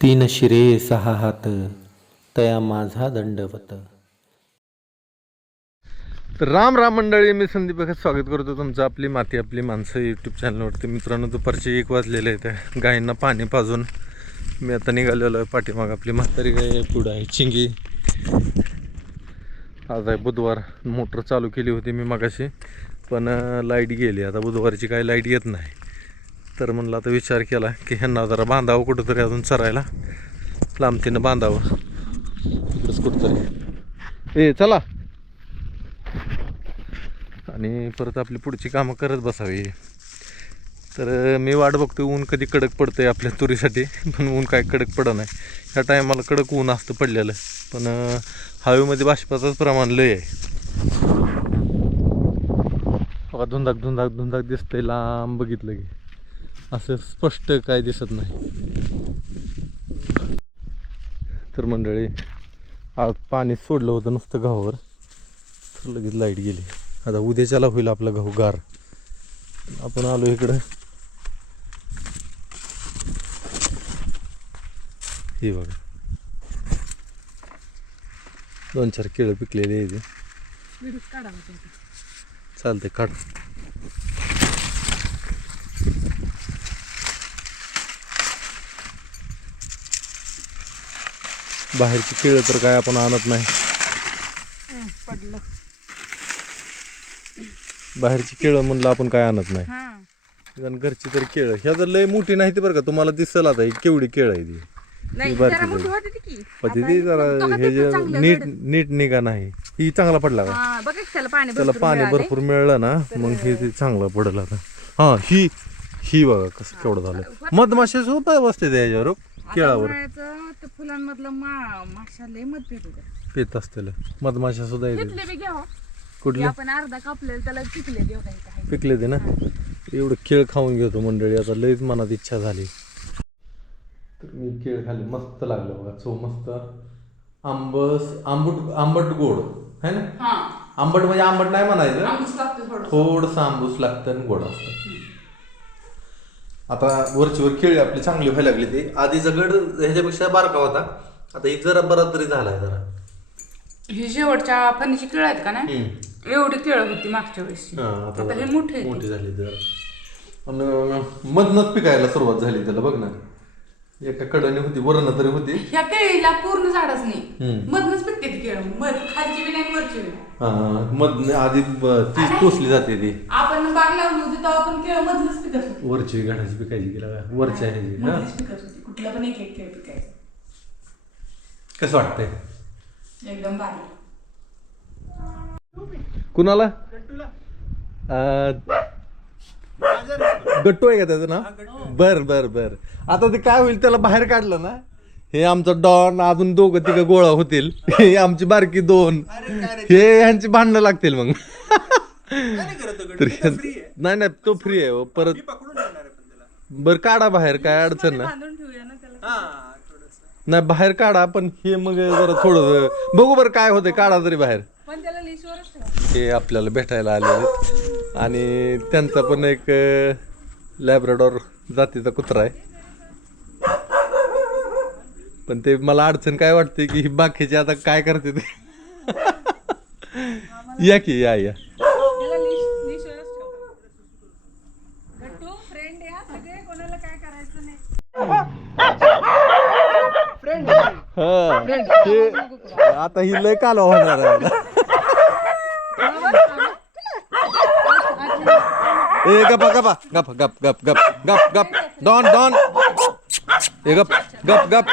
तीन शिरे सहा हात तया माझा दंडवत. तर राम राम मंडळी मी संदीप भगत स्वागत करतो तुमचं आपली माती आपली माणसं यूट्यूब चॅनलवरती मित्रांनो दुपारचे एक वाजलेले आहेत. गायींना पाणी पाजून मी आता निघालेलो आहे पाठीमाग. आपली म्हातारी गाय पुढं आहे चिंगी. आज आहे बुधवार. मोटर चालू केली होती मी मगाशी पण लाइट गेली. आता बुधवारची काही लाइट येत नाही. तर म्हणलं आता विचार केला की ह्यांना जरा बांधावं कुठंतरी अजून चरायला. लांबतीनं बांधावं. तिकडंच कुठंतरी. ए चला. आणि परत आपली पुढची कामं करत बसावी. तर मी वाट बघतो ऊन कधी कडक पडतंय आपल्या तुरीसाठी. पण ऊन काय कडक पडत नाही. ह्या टायमाला कडक ऊन असतं पडलेलं. पण हवेमध्ये बाष्पाचंच प्रमाण लय आहे. धुंदाक धुंदाक धुंदाक दिसतंय लांब बघितलं की. असं स्पष्ट काय दिसत नाही. तर मंडळी आज पाणी सोडलं होतं नुसतं गव्हावर तर लगेच लाइट गेली. आता उद्याच्याला होईल आपला गहू गार. आपण आलो इकडं. हे बघा. दोन चार केळं पिकलेली आहे ते चालते काढ. बाहेरची केळं तर काय आपण आणत नाही. पडलं. बाहेरची केळं म्हणलं आपण काय आणत नाही. हा. निदान घरची तर केळं. ह्या जर लय मोठी नाही ती बरं का तुम्हाला दिसल आता ही केवढी केळं आहे ती. नाही बारकी जरा झाली. मोठी होती ती की. पण आता ती ही जरा हे जे चांगलं नीट? नीट निघा नाही. ही चांगला पडला का? हा, बघा की त्याला पाणी त्याला भरपूर पाणी मिळालंय. भरपूर मिळलं ना मग हे ते चांगलं पडेल आता. हा ही ही बघा कसं केवढं झालं. मधमाशा सुद्धा बसते त्याच्यावर. केळावर. उन्हाळ्याचं ते फुलांमधलं मा माशा लय मत पित होत्या. पेत असतील. मधमाशा सुद्धा येते बी घ्या कुठले? आपण अर्धा कापलेलं त्याला पिकले देऊ काही काही. पिकले ते ना. एवढं केळ खाऊन घेतो मंडळी आता लईच मनात इच्छा झाली. तर मी केळ खाल्ले मस्त लागलं बघा चव मस्त. आंबस आंबट आंबट गोड है ना? हा. आंबट म्हणजे आंबट नाही म्हणायचं. आंबूस लागतं थोडं थोडस आंबूस लागतं आणि गोड असतं. आता वरची वर केळी आपली चांगली व्हायला लागली ती. आधी जगड ह्याच्यापेक्षा बारका होता. आता ही जरा बरा तरी झालाय जरा. ही शेवटच्या फणीची केळ आहेत का नाही? हम्म. एवढी केळ होती मागच्या वेळेस हा, आता हे मोठे. मोठी झाली जरा. मधनच पिकायला सुरुवात झाली त्याला बघ ना. एका कडणी होती वरण तरी होती. ह्या केळीला पूर्ण झाडच नाही. हम्म. मधनच पिकते ती केळ. मध खालची बी नाही वरची बी नाही. हा, मधनं आधी ब- तीच टोचली जाते ती. आपण बाग लावली होती तेव्हा आपण केळ मधनच पिकत होती. वरची घाडाची पिकायची गेला का वरच्या ह्याची हा मधनच पिकत होती. कुठलं पण एक एक केळ पिकायचं. कसं वाटतंय? एकदम भारी. कुणाला? अं, गट्टू आहे का त्याचं ना बर बर बर. आता ते काय होईल त्याला बाहेर काढलं ना हे आमचं डॉन अजून दोघं तिघं गोळा होतील. हे आमची बारकी दोन. हे ह्यांची भांडणं लागतील मग. तर नाही नाही तो फ्री आहे हो. परत बर काढा बाहेर काय अडचण नाही. बांधून ठेवूया ना त्याला. नाही बाहेर काढा पण हे मग जरा थोडं बघू बरं काय होतंय काढा तरी बाहेर. पण त्याला लिशवरच ठेवा. हे आपल्याला भेटायला आलेले आहेत. आणि त्यांचा पण एक लॅब्राडॉर जातीचा कुत्रा आहे. पण ते मला अडचण काय वाटते की ही बाकीचे आता काय करते ते? या की या या. त्याला लिश लिशवरच ठेवा. गट्टू फ्रेंड या सगळे कोणाला काय करायचं नाही. हा. आता ही लय काल होणार आहे. ए गप गप गप गप गप गप गप गप डॉन डॉन. ए गप गप गप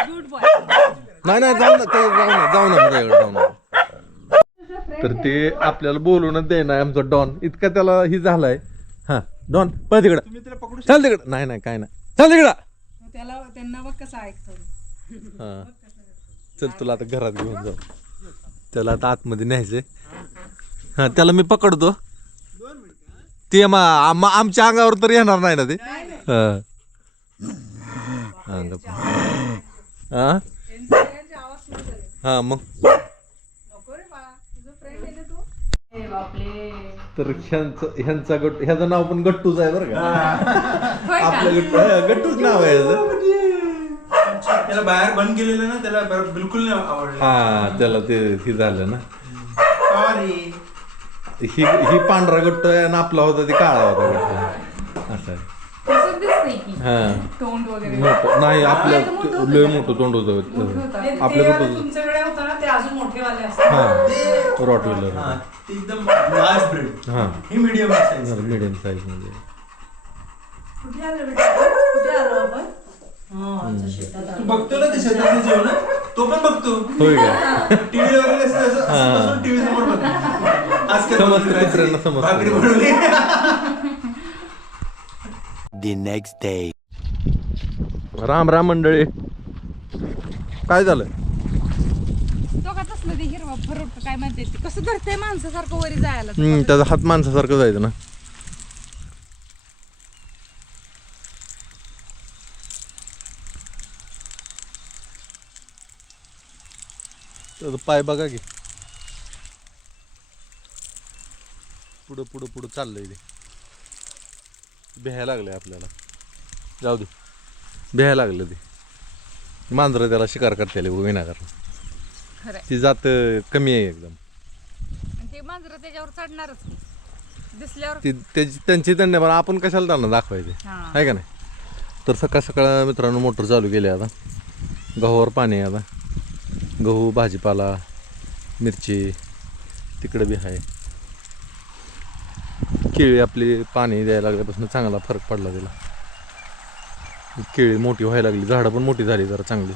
नाही नाही जाऊ ना ते जाऊ ना जाऊ ना माझ्याकडे जाऊ ना. तर ते आपल्याला बोलूनच देणार आमचा डॉन. इतका त्याला ही झालाय. हा डॉन पळ तिकडं. चल तिकडं. नाही नाही काय नाही. चल तिकडं. त्याला त्यांना बघ कसं ऐकतो. हा. चल तुला आता घरात घेऊन जाऊ. त्याला आता आतमध्ये न्यायचंय. हा त्याला मी पकडतो. ते मा- आम- आमच्या अंगावर तर येणार नाही ना ते? हा. हा. हा? हा मग? नको रे बा तुझं फ्रेंड आहे ना तू? ए बापले तर ह्यांचं ह्यांचा गट ह्याचं नाव पण गट्टूच आहे बरं का? आपलं गट्टू हा, गट्टूच नाव आहे ह्याचं त्याला बाहेर बंद केलेलं ना त्याला बर- बिलकुल नाही आवडलं. हा त्याला ते हे झालं ना. ही ही पांढरा गट्ट आहे आणि आपला होता ते काळा होता गट्ट असं आहे. तसंच दिसतंय की. हा. तोंड वगैरे. मोठं. नाही आपलं लय मोठं तोंड होतं आपलं ते कुठं? तुमच्याकडे होतं ना ते अजून मोठेवाले असतात. हा. रॉट व्हीलर हा ते एकदम लार्ज ब्रेड हा. ही मीडियम साईज मिडियम साईजमध्ये. कुठे आलो बेटा? कुठे आलो आपण? हा, शेतात तू आलो. बघतो ना ते शेतातले जेवण? तो पण बघतो. होय का? टीव्ही वगैरे असं असं- असं बसून टीव्ही समोर बघतो. आज काय समजतं, बनवली कुत्र्यांना समजतं. भाकरी बनवली the next day. Ram Ram मंडळी काय झालं दोघात असलं ते हिरवा फरोट काय म्हणते ते कसं धरतंय माणसासारखं वरी जायला हम्म, त्याचा हात माणसासारखं जायचं ना त्याचा पाय बघा की पुढं पुढं पुढं चाललंय ते. भ्यायला लागलंय आपल्याला. जाऊ दे. भ्यायला लागलं ते. मांजरं त्याला शिकार करते विनाकार खरंय. ती जात कमी आहे एकदम. आणि ते मांजर त्याच्यावर चढणारच की. दिसल्यावर ती त्याची त्यांनी पण आपण कशाला त्यांना दाखवायचे. आहे का नाही? तर सकाळ सकाळ मित्रांनो मोटर चालू केली आता. गव्हावर पाणी आहे आता. गहू भाजीपाला मिरची तिकडे बी आहे. केळी आपली पाणी द्यायला लागल्यापासून चांगला फरक पडला तिला केळी मोठी व्हायला लागली. झाडं पण मोठी झाली जरा चांगली.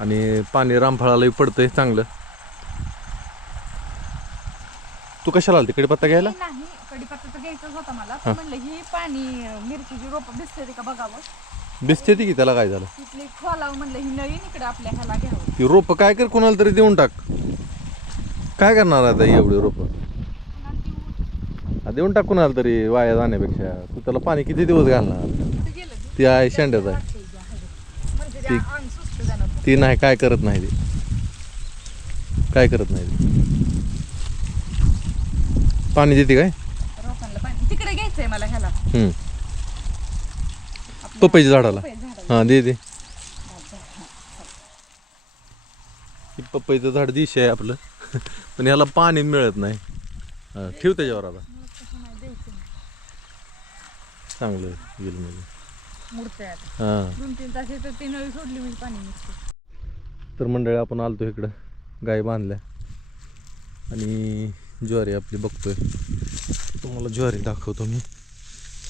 आणि पाणी रामफळालाही पडतंय चांगलं. तू कशाला आलती? कडीपत्ता घ्यायला? नाही कडीपत्ता तर घ्यायचाच होता मला. पण म्हणलं ही पाणी अं, मिरचीची रोप दिसते का बघावं? दिसते ती की त्याला काय झालं? तिथली खोलावं म्हणलं ही नवीन इकडे आपल्या ह्याला घ्यावं. ती रोप काय कर कोणाला तरी देऊन टाक. काय करणार आता एवढी रोप? देऊन टाक कोणाला तरी वाया जाण्यापेक्षा. तू त्याला पाणी किती दिवस घालणार? ते? आहे शेंड्यात आहे. ते नाही काय करत नाही ती. काय करत नाही ती. पाणी देते काय? तिकडे घ्यायचंय मला ह्याला. पपईच्या झाडाला. हां दे दे. पपईचं झाड दिशे आहे आपलं. पण याला पाणी मिळत नाही. ठेव त्याच्यावर आता. चांगलं गेलं म्हणजे मूर्त्या आता. हां. दोन तीन तास येतं ती नळी सोडली म्हणजे पाणी निघतं. तर मंडळी आपण आलतो इकडं गाय बांधल्या. आणि ज्वारी आपली बघतोय. तुम्हाला ज्वारी दाखवतो मी.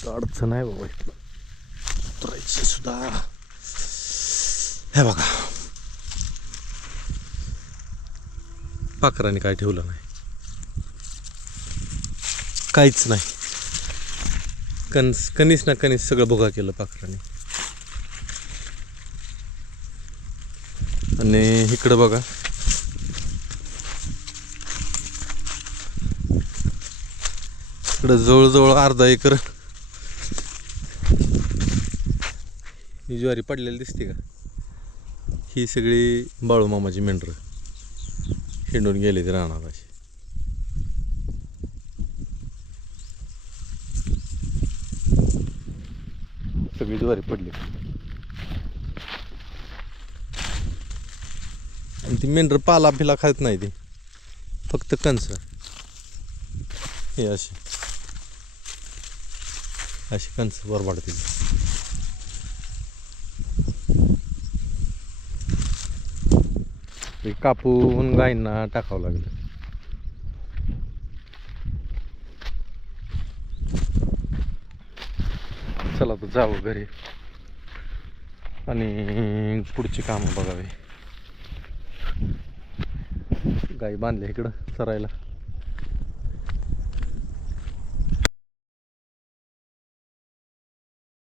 तर अडचण आहे बाबा इथं उतरायची सुद्धा. हे बघा. पाखराने काय ठेवलं नाही. काहीच नाही. कणस कणीस ना कणीस सगळं भोगा केलं पाखराने. आणि इकडं बघा. इकडं जवळजवळ अर्धा एकर ही ज्वारी पडलेली दिसते का? ही सगळी बाळूमामाची मेंढरं. हिंडून गेली ती राहणार अशी. सगळी ज्वारी पडली. आणि ती मेंढर पाला बिला खात नाही ती. फक्त कंस हे अशी. अशी कंस बरबाडते ते. कापून गायींना टाकावं लागलं. चला तर जावं घरी. आणि पुढची कामं बघावी. गाई बांधली इकडं चरायला.